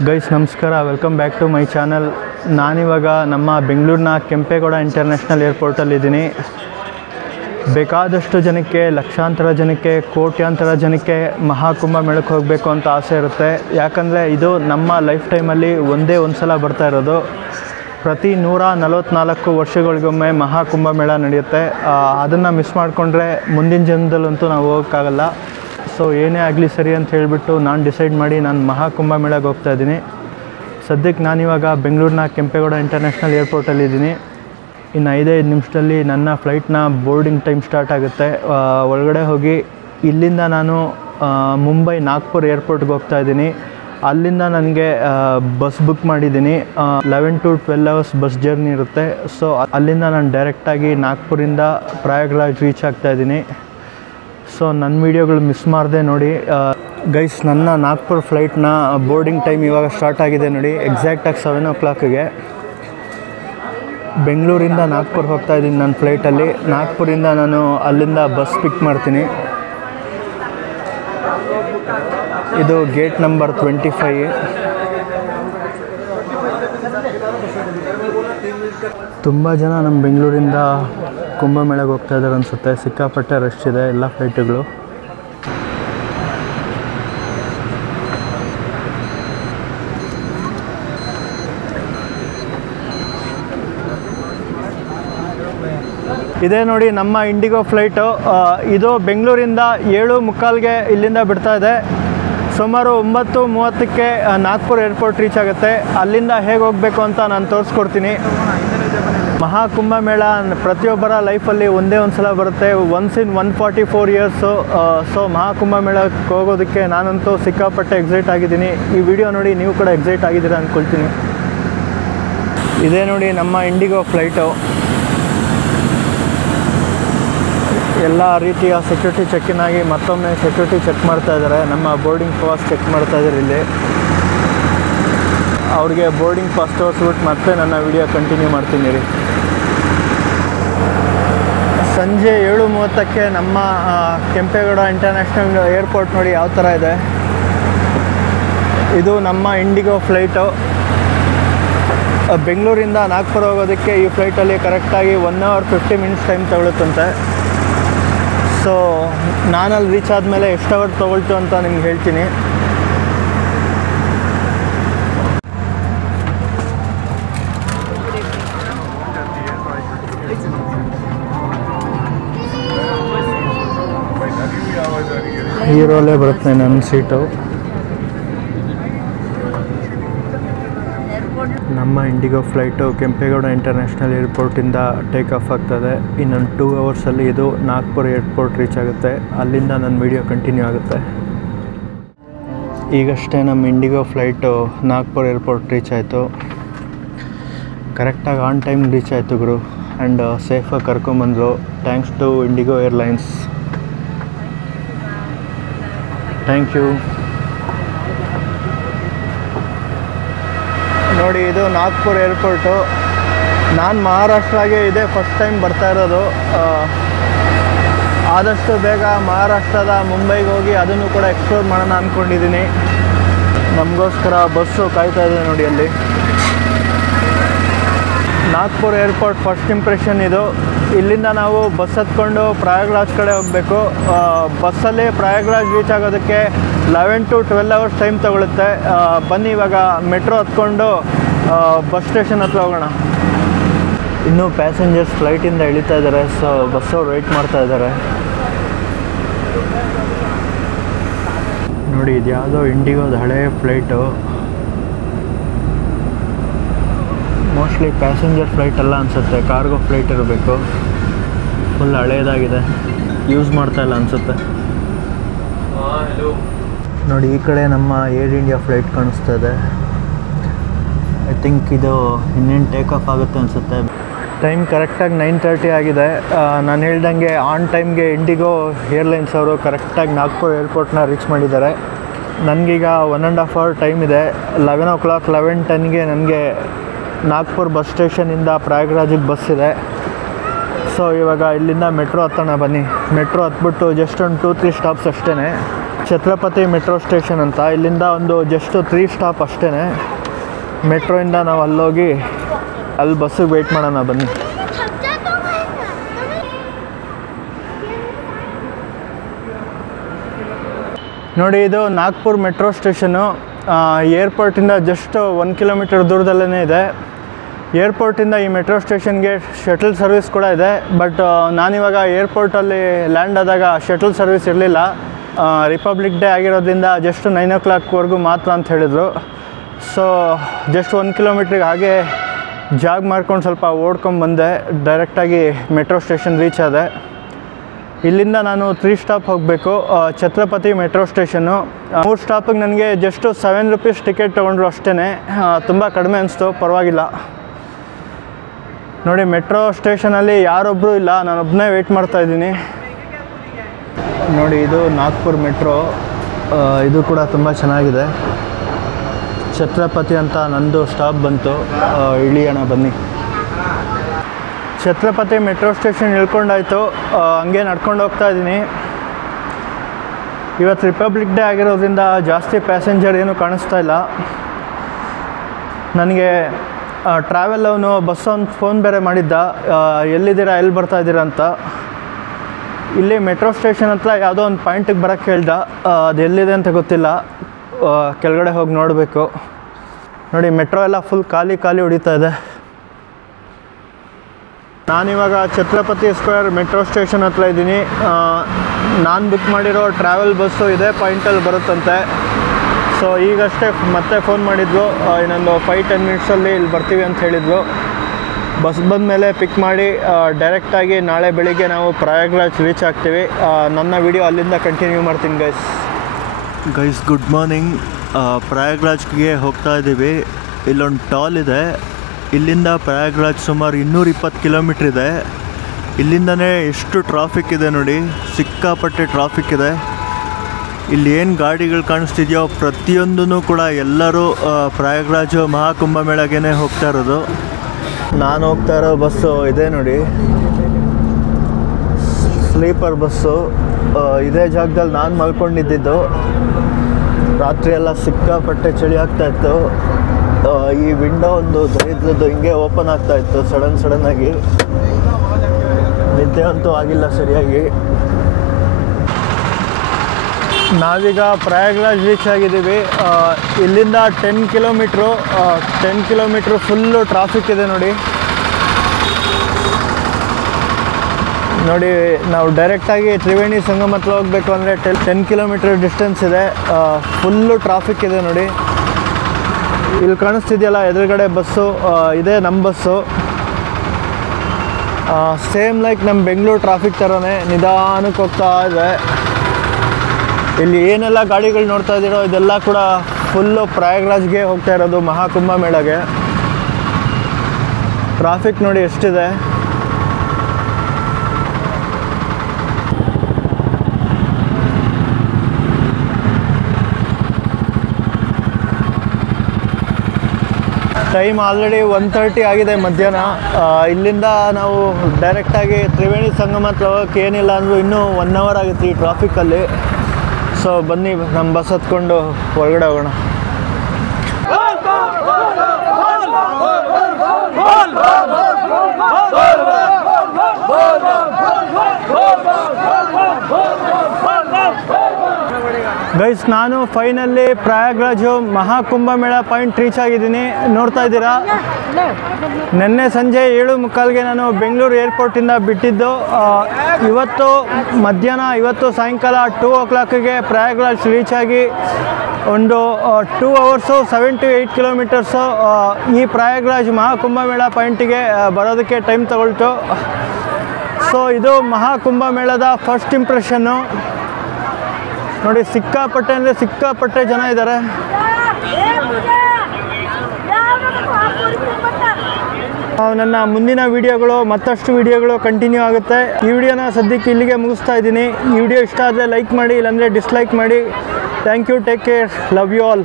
Guys ನಮಸ್ಕಾರ, welcome back to my channel. ನಾನಿವಾಗ ನಮ್ಮ ಬೆಂಗಳೂರಿನ ಕೆಂಪೇಗೌಡ ಇಂಟರ್ನ್ಯಾಷನಲ್ ಏರ್ಪೋರ್ಟಲ್ಲಿದ್ದೀನಿ. ಬೇಕಾದಷ್ಟು ಜನಕ್ಕೆ, ಲಕ್ಷಾಂತರ ಜನಕ್ಕೆ, ಕೋಟ್ಯಾಂತರ ಜನಕ್ಕೆ ಮಹಾಕುಂಭ ಮೇಳಕ್ಕೆ ಹೋಗಬೇಕು ಅಂತ ಆಸೆ ಇರುತ್ತೆ. ಯಾಕಂದರೆ ಇದು ನಮ್ಮ ಲೈಫ್ ಟೈಮಲ್ಲಿ ಒಂದೇ ಒಂದು ಸಲ ಬರ್ತಾ ಇರೋದು. ಪ್ರತಿ 144 ವರ್ಷಗಳಿಗೊಮ್ಮೆ ಮಹಾಕುಂಭ ಮೇಳ ನಡೆಯುತ್ತೆ. ಅದನ್ನು ಮಿಸ್ ಮಾಡಿಕೊಂಡ್ರೆ ಮುಂದಿನ ಜನ್ಮದಲ್ಲಂತೂ ನಾವು ಹೋಗೋಕ್ಕಾಗಲ್ಲ. ಸೊ ಏನೇ ಆಗಲಿ ಸರಿ ಅಂತ ಹೇಳಿಬಿಟ್ಟು ನಾನು ಡಿಸೈಡ್ ಮಾಡಿ ನಾನು ಮಹಾಕುಂಭ ಮೇಳಕ್ಕೆ ಹೋಗ್ತಾಯಿದ್ದೀನಿ. ಸದ್ಯಕ್ಕೆ ನಾನಿವಾಗ ಬೆಂಗಳೂರಿನ ಕೆಂಪೇಗೌಡ ಇಂಟರ್ನ್ಯಾಷನಲ್ ಏರ್ಪೋರ್ಟಲ್ಲಿದ್ದೀನಿ. ಇನ್ನು 5 ನಿಮಿಷದಲ್ಲಿ ನನ್ನ ಫ್ಲೈಟ್ನ ಬೋರ್ಡಿಂಗ್ ಟೈಮ್ ಸ್ಟಾರ್ಟ್ ಆಗುತ್ತೆ. ಒಳಗಡೆ ಹೋಗಿ ಇಲ್ಲಿಂದ ನಾನು ಮುಂಬೈ ನಾಗ್ಪುರ್ ಏರ್ಪೋರ್ಟ್ಗೆ ಹೋಗ್ತಾಯಿದ್ದೀನಿ. ಅಲ್ಲಿಂದ ನನಗೆ ಬಸ್ ಬುಕ್ ಮಾಡಿದ್ದೀನಿ. 11 to 12 ಅವರ್ಸ್ ಬಸ್ ಜರ್ನಿ ಇರುತ್ತೆ. ಸೊ ಅಲ್ಲಿಂದ ನಾನು ಡೈರೆಕ್ಟಾಗಿ ನಾಗ್ಪುರಿಂದ ಪ್ರಯಾಗ್ರಾಜ್ ರೀಚ್ ಆಗ್ತಾಯಿದ್ದೀನಿ. ಸೊ ನನ್ನ ವೀಡಿಯೋಗಳು ಮಿಸ್ ಮಾಡದೆ ನೋಡಿ ಗೈಸ್. ನನ್ನ ನಾಗ್ಪುರ್ ಫ್ಲೈಟ್ನ ಬೋರ್ಡಿಂಗ್ ಟೈಮ್ ಇವಾಗ ಸ್ಟಾರ್ಟ್ ಆಗಿದೆ ನೋಡಿ. ಎಕ್ಸಾಕ್ಟಾಗಿ 7 o'clockಗೆ ಬೆಂಗಳೂರಿಂದ ನಾಗ್ಪುರ್ ಹೋಗ್ತಾಯಿದ್ದೀನಿ ನನ್ನ ಫ್ಲೈಟಲ್ಲಿ. ನಾಗ್ಪುರಿಂದ ನಾನು ಅಲ್ಲಿಂದ ಬಸ್ ಪಿಕ್ ಮಾಡ್ತೀನಿ. ಇದು ಗೇಟ್ ನಂಬರ್ 25. ತುಂಬ ಜನ ನಮ್ಮ ಬೆಂಗಳೂರಿಂದ ಕುಂಭಮೇಳಕ್ಕೆ ಹೋಗ್ತಾ ಇದ್ದಾರೆ ಅನಿಸುತ್ತೆ. ಸಿಕ್ಕಾಪಟ್ಟೆ ರಶ್ ಇದೆ ಎಲ್ಲ ಫ್ಲೈಟುಗಳು. ಇದೇ ನೋಡಿ ನಮ್ಮ ಇಂಡಿಗೋ ಫ್ಲೈಟು. ಇದು ಬೆಂಗಳೂರಿಂದ 7:45ಗೆ ಇಲ್ಲಿಂದ ಬಿಡ್ತಾ ಇದೆ. ಸುಮಾರು 9:30ಕ್ಕೆ ನಾಗ್ಪುರ್ ಏರ್ಪೋರ್ಟ್ ರೀಚ್ ಆಗುತ್ತೆ. ಅಲ್ಲಿಂದ ಹೇಗೆ ಹೋಗಬೇಕು ಅಂತ ನಾನು ತೋರಿಸ್ಕೊಡ್ತೀನಿ. ಮಹಾಕುಂಭ ಮೇಳ ಪ್ರತಿಯೊಬ್ಬರ ಲೈಫಲ್ಲಿ ಒಂದೇ ಒಂದು ಸಲ ಬರುತ್ತೆ. Once in 144 years. So Maha Kumbh ಮೇಳಕ್ಕೆ ಹೋಗೋದಕ್ಕೆ ನಾನಂತೂ ಸಿಕ್ಕಾಪಟ್ಟೆ ಎಕ್ಸೈಟ್ ಆಗಿದ್ದೀನಿ. ಈ ವಿಡಿಯೋ ನೋಡಿ ನೀವು ಕೂಡ ಎಕ್ಸೈಟ್ ಆಗಿದ್ದೀರಾ ಅಂದ್ಕೊಳ್ತೀನಿ. ಇದೇ ನೋಡಿ ನಮ್ಮ ಇಂಡಿಗೋ ಫ್ಲೈಟು. ಎಲ್ಲ ರೀತಿಯ ಸೆಕ್ಯೂರಿಟಿ ಚೆಕ್ಕಿನ್ ಆಗಿ ಮತ್ತೊಮ್ಮೆ ಸೆಕ್ಯೂರಿಟಿ ಚೆಕ್ ಮಾಡ್ತಾ ಇದ್ದಾರೆ. ನಮ್ಮ ಬೋರ್ಡಿಂಗ್ ಪಾಸ್ ಚೆಕ್ ಮಾಡ್ತಾ ಇದ್ದಾರೆ ಇಲ್ಲಿ. ಅವ್ರಿಗೆ ಬೋರ್ಡಿಂಗ್ ಪಾಸ್ ತೋರಿಸ್ಬಿಟ್ಟು ಮತ್ತೆ ನನ್ನ ವಿಡಿಯೋ ಕಂಟಿನ್ಯೂ ಮಾಡ್ತೀನಿ ರೀ. ಸಂಜೆ 7:30ಕ್ಕೆ ನಮ್ಮ ಕೆಂಪೇಗೌಡ ಇಂಟರ್ನ್ಯಾಷನಲ್ ಏರ್ಪೋರ್ಟ್ ನೋಡಿ ಯಾವ ಥರ ಇದೆ. ಇದು ನಮ್ಮ ಇಂಡಿಗೋ ಫ್ಲೈಟು. ಬೆಂಗಳೂರಿಂದ ನಾಗ್ಪುರ ಹೋಗೋದಕ್ಕೆ ಈ ಫ್ಲೈಟಲ್ಲಿ ಕರೆಕ್ಟಾಗಿ 1 hour 50 minutes ಟೈಮ್ ತಗೊಳುತ್ತಂತೆ. ಸೊ ನಾನಲ್ಲಿ ರೀಚ್ ಆದಮೇಲೆ ಎಷ್ಟು ಅವರ್ ತೊಗೊಳ್ತು ಅಂತ ನಿಮ್ಗೆ ಹೇಳ್ತೀನಿ. ಹೀರೋಲೇ ಬರುತ್ತೆ ನನ್ನ ಸೀಟು. ನಮ್ಮ ಇಂಡಿಗೋ ಫ್ಲೈಟು ಕೆಂಪೇಗೌಡ ಇಂಟರ್ನ್ಯಾಷನಲ್ ಏರ್ಪೋರ್ಟಿಂದ ಟೇಕ್ ಆಫ್ ಆಗ್ತದೆ. ಇನ್ನೊಂದು 2 ಅವರ್ಸಲ್ಲಿ ಇದು ನಾಗ್ಪುರ್ ಏರ್ಪೋರ್ಟ್ ರೀಚ್ ಆಗುತ್ತೆ. ಅಲ್ಲಿಂದ ನನ್ನ ವಿಡಿಯೋ ಕಂಟಿನ್ಯೂ ಆಗುತ್ತೆ. ಈಗಷ್ಟೇ ನಮ್ಮ IndiGo flight Nagpur airport reach ಆಯಿತು. ಕರೆಕ್ಟಾಗಿ ಆನ್ ಟೈಮ್ ರೀಚ್ ಆಯಿತು ಗುರು. ಆ್ಯಂಡ್ ಸೇಫಾಗಿ ಕರ್ಕೊಂಬಂದರು. Thanks to IndiGo airlines. Thank you. ನೋಡಿ ಇದು ನಾಗ್ಪುರ್ ಏರ್ಪೋರ್ಟು. ನಾನು ಮಹಾರಾಷ್ಟ್ರಗೆ ಇದೇ ಫಸ್ಟ್ ಟೈಮ್ ಬರ್ತಾ ಇರೋದು. ಆದಷ್ಟು ಬೇಗ ಮಹಾರಾಷ್ಟ್ರದ ಮುಂಬೈಗೆ ಹೋಗಿ ಅದನ್ನು ಕೂಡ ಎಕ್ಸ್ಪ್ಲೋರ್ ಮಾಡೋಣ ಅಂದ್ಕೊಂಡಿದ್ದೀನಿ. ನಮಗೋಸ್ಕರ ಬಸ್ಸು ಕಾಯ್ತಾ ಇದೆ ನೋಡಿ ಅಲ್ಲಿ. ನಾಗ್ಪುರ್ ಏರ್ಪೋರ್ಟ್ ಫಸ್ಟ್ ಇಂಪ್ರೆಷನ್ ಇದು. ಇಲ್ಲಿಂದ ನಾವು ಬಸ್ ಹತ್ಕೊಂಡು ಪ್ರಯಾಗ್ರಾಜ್ ಕಡೆ ಹೋಗಬೇಕು. ಬಸ್ಸಲ್ಲಿ ಪ್ರಯಾಗ್ರಾಜ್ ರೀಚ್ ಆಗೋದಕ್ಕೆ 11 to 12 ಅವರ್ಸ್ ಟೈಮ್ ತಗೊಳುತ್ತೆ. ಬನ್ನಿ ಇವಾಗ ಮೆಟ್ರೋ ಹತ್ಕೊಂಡು ಬಸ್ ಸ್ಟೇಷನ್ ಹತ್ರ ಹೋಗೋಣ. ಇನ್ನೂ ಪ್ಯಾಸೆಂಜರ್ಸ್ ಫ್ಲೈಟಿಂದ ಇಳಿತಾ ಇದ್ದಾರೆ. ಸೊ ಬಸ್ಸವ್ರು ವೆಯ್ಟ್ ಮಾಡ್ತಾ ಇದ್ದಾರೆ ನೋಡಿ. ಇದು ಯಾವುದೋ ಇಂಡಿಗೋದು ಹಳೇ ಫ್ಲೈಟು. ಮೋಸ್ಟ್ಲಿ ಪ್ಯಾಸೆಂಜರ್ ಫ್ಲೈಟ್ ಅಲ್ಲ ಅನಿಸುತ್ತೆ, ಕಾರ್ಗೋ ಫ್ಲೈಟ್ ಇರಬೇಕು. ಫುಲ್ ಹಳೇದಾಗಿದೆ, ಯೂಸ್ ಮಾಡ್ತಾ ಇಲ್ಲ ಅನಿಸುತ್ತೆ. ನೋಡಿ ಈ ಕಡೆ ನಮ್ಮ ಏರ್ ಇಂಡಿಯಾ ಫ್ಲೈಟ್ ಕಾಣಿಸ್ತಾ ಇದೆ. ಐ ಥಿಂಕ್ ಇದು ಇನ್ನೇನು ಟೇಕ್ ಆಫ್ ಆಗುತ್ತೆ ಅನಿಸುತ್ತೆ. ಟೈಮ್ ಕರೆಕ್ಟಾಗಿ 9:30 ಆಗಿದೆ. ನಾನು ಹೇಳ್ದಂಗೆ ಆನ್ ಟೈಮ್ಗೆ ಇಂಡಿಗೋ ಏರ್ಲೈನ್ಸ್ ಅವರು ಕರೆಕ್ಟಾಗಿ ನಾಗ್ಪುರ್ ಏರ್ಪೋರ್ಟ್ನ ರೀಚ್ ಮಾಡಿದ್ದಾರೆ. ನನಗೀಗ 1.5 hour ಟೈಮ್ ಇದೆ. 11 o'clock 11:10ಗೆ ನನಗೆ ನಾಗ್ಪುರ್ ಬಸ್ ಸ್ಟೇಷನಿಂದ ಪ್ರಯಾಗ್ರಾಜಿಗೆ ಬಸ್ ಇದೆ. ಸೊ ಇವಾಗ ಇಲ್ಲಿಂದ ಮೆಟ್ರೋ ಹತ್ತೋಣ ಬನ್ನಿ. ಮೆಟ್ರೋ ಹತ್ಬಿಟ್ಟು ಜಸ್ಟ್ ಒಂದು 2-3 ಸ್ಟಾಪ್ಸ್ ಅಷ್ಟೇ. ಛತ್ರಪತಿ ಮೆಟ್ರೋ ಸ್ಟೇಷನ್ ಅಂತ. ಇಲ್ಲಿಂದ ಒಂದು ಜಸ್ಟ್ 3 ಸ್ಟಾಪ್ ಅಷ್ಟೇ. ಮೆಟ್ರೋಯಿಂದ ನಾವು ಅಲ್ಲೋಗಿ ಅಲ್ಲಿ ಬಸ್ಸಿಗೆ ವೆಯ್ಟ್ ಮಾಡೋಣ ಬನ್ನಿ. ನೋಡಿ, ಇದು ನಾಗ್ಪುರ್ ಮೆಟ್ರೋ ಸ್ಟೇಷನ್ನು. ಏರ್ಪೋರ್ಟಿಂದ ಜಸ್ಟ್ 1 ಕಿಲೋಮೀಟರ್ ದೂರದಲ್ಲೇ ಇದೆ. ಏರ್ಪೋರ್ಟಿಂದ ಈ ಮೆಟ್ರೋ ಸ್ಟೇಷನ್ಗೆ ಶಟಲ್ ಸರ್ವಿಸ್ ಕೂಡ ಇದೆ. ಬಟ್ ನಾನಿವಾಗ ಏರ್ಪೋರ್ಟಲ್ಲಿ ಲ್ಯಾಂಡ್ ಆದಾಗ ಶಟಲ್ ಸರ್ವಿಸ್ ಇರಲಿಲ್ಲ. ರಿಪಬ್ಲಿಕ್ ಡೇ ಆಗಿರೋದ್ರಿಂದ ಜಸ್ಟ್ 9 o'clockವರೆಗೂ ಮಾತ್ರ ಅಂತ ಹೇಳಿದರು. ಸೊ ಜಸ್ಟ್ 1 ಕಿಲೋಮೀಟ್ರಿಗೆ ಹಾಗೆ ಜಾಗ್ ಮಾಡ್ಕೊಂಡು ಸ್ವಲ್ಪ ಓಡ್ಕೊಂಬಂದೆ. ಡೈರೆಕ್ಟಾಗಿ ಮೆಟ್ರೋ ಸ್ಟೇಷನ್ ರೀಚ್ ಆದೆ. ಇಲ್ಲಿಂದ ನಾನು 3 ಸ್ಟಾಪ್ ಹೋಗಬೇಕು. ಛತ್ರಪತಿ ಮೆಟ್ರೋ ಸ್ಟೇಷನ್ನು 3 ಸ್ಟಾಪಿಗೆ ನನಗೆ ಜಸ್ಟು 7 rupees ಟಿಕೆಟ್ ತೊಗೊಂಡ್ರು ಅಷ್ಟೇ. ತುಂಬ ಕಡಿಮೆ ಅನಿಸ್ತು, ಪರವಾಗಿಲ್ಲ. ನೋಡಿ, ಮೆಟ್ರೋ ಸ್ಟೇಷನಲ್ಲಿ ಯಾರೊಬ್ಬರೂ ಇಲ್ಲ, ನಾನೊಬ್ಬನೇ ವೆಯ್ಟ್ ಮಾಡ್ತಾಯಿದ್ದೀನಿ. ನೋಡಿ, ಇದು ನಾಗ್ಪುರ್ ಮೆಟ್ರೋ. ಇದು ಕೂಡ ತುಂಬ ಚೆನ್ನಾಗಿದೆ. ಛತ್ರಪತಿ ಅಂತ ನಂದು ಸ್ಟಾಪ್ ಬಂತು. ಇಳಿಯೋಣ ಬನ್ನಿ. ಛತ್ರಪತಿ ಮೆಟ್ರೋ ಸ್ಟೇಷನ್ ಇಳ್ಕೊಂಡಾಯಿತು. ಹಂಗೆ ನಡ್ಕೊಂಡು ಹೋಗ್ತಾ ಇದ್ದೀನಿ. ಇವತ್ತು ರಿಪಬ್ಲಿಕ್ ಡೇ ಆಗಿರೋದ್ರಿಂದ ಜಾಸ್ತಿ ಪ್ಯಾಸೆಂಜರ್ ಏನೂ ಕಾಣಿಸ್ತಾ ಇಲ್ಲ ನನಗೆ. ಟ್ರಾವೆಲ್ ಅವನು ಬಸ್ ಅವ್ನು ಫೋನ್ ಬೇರೆ ಮಾಡಿದ್ದ, ಎಲ್ಲಿದ್ದೀರಾ, ಎಲ್ಲಿ ಬರ್ತಾಯಿದ್ದೀರಾ ಅಂತ. ಇಲ್ಲಿ ಮೆಟ್ರೋ ಸ್ಟೇಷನ್ ಹತ್ರ ಯಾವುದೋ ಒಂದು ಪಾಯಿಂಟಿಗೆ ಬರೋಕ್ಕೆ ಹೇಳ್ದ. ಅದು ಎಲ್ಲಿದೆ ಅಂತ ಗೊತ್ತಿಲ್ಲ, ಕೆಳಗಡೆ ಹೋಗಿ ನೋಡಬೇಕು. ನೋಡಿ, ಮೆಟ್ರೋ ಎಲ್ಲ ಫುಲ್ ಖಾಲಿ ಹೊಡಿತಾ ಇದೆ. ನಾನಿವಾಗ ಛತ್ರಪತಿ ಸ್ಕ್ವೇರ್ ಮೆಟ್ರೋ ಸ್ಟೇಷನ್ ಹತ್ರ ಇದ್ದೀನಿ. ನಾನು ಬುಕ್ ಮಾಡಿರೋ ಟ್ರಾವೆಲ್ ಬಸ್ಸು ಇದೇ ಪಾಯಿಂಟಲ್ಲಿ ಬರುತ್ತಂತೆ. ಸೊ ಈಗಷ್ಟೇ ಮತ್ತೆ ಫೋನ್ ಮಾಡಿದ್ವು, ಇನ್ನೊಂದು 5-10 ಮಿನಿಟ್ಸಲ್ಲಿ ಇಲ್ಲಿ ಬರ್ತೀವಿ ಅಂತ ಹೇಳಿದ್ವು. ಬಸ್ ಬಂದ ಮೇಲೆ ಪಿಕ್ ಮಾಡಿ ಡೈರೆಕ್ಟಾಗಿ ನಾಳೆ ಬೆಳಿಗ್ಗೆ ನಾವು ಪ್ರಯಾಗ್ರಾಜ್ ರೀಚ್ ಆಗ್ತೀವಿ. ನನ್ನ ವಿಡಿಯೋ ಅಲ್ಲಿಂದ ಕಂಟಿನ್ಯೂ ಮಾಡ್ತೀನಿ. Guys good morning. ಪ್ರಯಾಗ್ರಾಜ್ಗೆ ಹೋಗ್ತಾ ಇದ್ದೀವಿ. ಇಲ್ಲೊಂದು ಟಾಲ್ ಇದೆ. ಇಲ್ಲಿಂದ ಪ್ರಯಾಗ್ರಾಜ್ ಸುಮಾರು 220 ಕಿಲೋಮೀಟ್ರ್ ಇದೆ. ಇಲ್ಲಿಂದನೇ ಎಷ್ಟು ಟ್ರಾಫಿಕ್ ಇದೆ ನೋಡಿ, ಸಿಕ್ಕಾಪಟ್ಟೆ ಟ್ರಾಫಿಕ್ ಇದೆ. ಇಲ್ಲಿ ಏನು ಗಾಡಿಗಳು ಕಾಣಿಸ್ತಿದೆಯೋ ಪ್ರತಿಯೊಂದೂ ಕೂಡ ಎಲ್ಲರೂ ಪ್ರಯಾಗ್ರಾಜ್ ಮಹಾಕುಂಭಮೇಳಗೆ ಹೋಗ್ತಾ ಇರೋದು. ನಾನು ಹೋಗ್ತಾ ಇರೋ ಬಸ್ಸು ಇದೆ ನೋಡಿ, ಸ್ಲೀಪರ್ ಬಸ್ಸು. ಇದೇ ಜಾಗದಲ್ಲಿ ನಾನು ಮಲ್ಕೊಂಡಿದ್ದು. ರಾತ್ರಿ ಎಲ್ಲ ಸಿಕ್ಕಾಪಟ್ಟೆ ಚಳಿ ಆಗ್ತಾಯಿತ್ತು. ಈ ವಿಂಡೋ ಒಂದು ದರಿದ್ರದ್ದು ಹಿಂಗೆ ಓಪನ್ ಆಗ್ತಾಯಿತ್ತು ಸಡನ್ನಾಗಿ. ನಿದ್ದೆ ಅಂತೂ ಆಗಿಲ್ಲ ಸರಿಯಾಗಿ. ನಾವೀಗ ಪ್ರಯಾಗ್ರಾಜ್ ರೀಚ್ ಆಗಿದ್ದೀವಿ. ಇಲ್ಲಿಂದ 10 ಕಿಲೋಮೀಟ್ರು ಫುಲ್ಲು ಟ್ರಾಫಿಕ್ ಇದೆ ನೋಡಿ. ನಾವು ಡೈರೆಕ್ಟಾಗಿ ತ್ರಿವೇಣಿ ಸಂಗಮ ಹತ್ರ ಹೋಗಬೇಕು ಅಂದರೆ 10 ಕಿಲೋಮೀಟ್ರ್ ಡಿಸ್ಟೆನ್ಸ್ ಇದೆ. ಫುಲ್ಲು ಟ್ರಾಫಿಕ್ ಇದೆ ನೋಡಿ. ಇಲ್ಲಿ ಕಾಣಿಸ್ತಿದೆಯಲ್ಲ ಎದುರುಗಡೆ ಬಸ್ಸು, ಇದೇ ನಮ್ಮ ಬಸ್ಸು. ಸೇಮ್ ಲೈಕ್ ನಮ್ಮ ಬೆಂಗಳೂರು ಟ್ರಾಫಿಕ್ ಥರನೇ ನಿಧಾನಕ್ಕೆ ಹೋಗ್ತಾ ಇದೆ. ಇಲ್ಲಿ ಏನೆಲ್ಲ ಗಾಡಿಗಳು ನೋಡ್ತಾ ಇದ್ದೀರೋ ಇದೆಲ್ಲ ಕೂಡ ಫುಲ್ಲು ಪ್ರಯಾಗ್ರಾಜ್ಗೆ ಹೋಗ್ತಾ ಇರೋದು, ಮಹಾಕುಂಭಮೇಳಗೆ. ಟ್ರಾಫಿಕ್ ನೋಡಿ ಎಷ್ಟಿದೆ. ಟೈಮ್ ಆಲ್ರೆಡಿ 1:30 ಆಗಿದೆ ಮಧ್ಯಾಹ್ನ. ಇಲ್ಲಿಂದ ನಾವು ಡೈರೆಕ್ಟಾಗಿ ತ್ರಿವೇಣಿ ಸಂಗಮ ಹತ್ರ ಹೋಗೋಕ್ಕೆ ಏನಿಲ್ಲ ಅಂದರೂ ಇನ್ನೂ 1 hour ಆಗುತ್ತೆ ಈ ಟ್ರಾಫಿಕ್ಕಲ್ಲಿ. ಸೊ ಬನ್ನಿ, ನಮ್ಮ ಬಸ್ ಹತ್ಕೊಂಡು ಹೊರಗಡೆ ಹೋಗೋಣ. ಗೈಸ್, ನಾನು ಫೈನಲಿ ಪ್ರಯಾಗ್ರಾಜು ಮಹಾಕುಂಭಮೇಳ ಪಾಯಿಂಟ್ ರೀಚ್ ಆಗಿದ್ದೀನಿ. ನೋಡ್ತಾ ಇದ್ದೀರಾ, ನಿನ್ನೆ ಸಂಜೆ 7:45ಗೆ ನಾನು ಬೆಂಗಳೂರು ಏರ್ಪೋರ್ಟಿಂದ ಬಿಟ್ಟಿದ್ದು. ಇವತ್ತು ಸಾಯಂಕಾಲ 2 o'clockಗೆ ಪ್ರಯಾಗ್ರಾಜ್ ರೀಚ್ ಆಗಿ ಒಂದು 2 hours 7 to 8 ಕಿಲೋಮೀಟರ್ಸು ಈ ಪ್ರಯಾಗ್ರಾಜ್ ಮಹಾಕುಂಭಮೇಳ ಪಾಯಿಂಟಿಗೆ ಬರೋದಕ್ಕೆ ಟೈಮ್ ತಗೊಳ್ತು. ಸೊ ಇದು ಮಹಾಕುಂಭಮೇಳದ ಫಸ್ಟ್ ಇಂಪ್ರೆಷನ್ನು ನೋಡಿ. ಸಿಕ್ಕಾಪಟ್ಟೆ ಅಂದರೆ ಸಿಕ್ಕಾಪಟ್ಟೆ ಜನ ಇದ್ದಾರೆ. ನನ್ನ ಮುಂದಿನ ವೀಡಿಯೋಗಳು, ಮತ್ತಷ್ಟು ವೀಡಿಯೋಗಳು ಕಂಟಿನ್ಯೂ ಆಗುತ್ತೆ. ಈ ವಿಡಿಯೋನ ಸದ್ಯಕ್ಕೆ ಇಲ್ಲಿಗೆ ಮುಗಿಸ್ತಾ ಇದ್ದೀನಿ. ಈ ವಿಡಿಯೋ ಇಷ್ಟ ಆದರೆ ಲೈಕ್ ಮಾಡಿ, ಇಲ್ಲಾಂದರೆ ಡಿಸ್ಲೈಕ್ ಮಾಡಿ. Thank you, take care, love you all.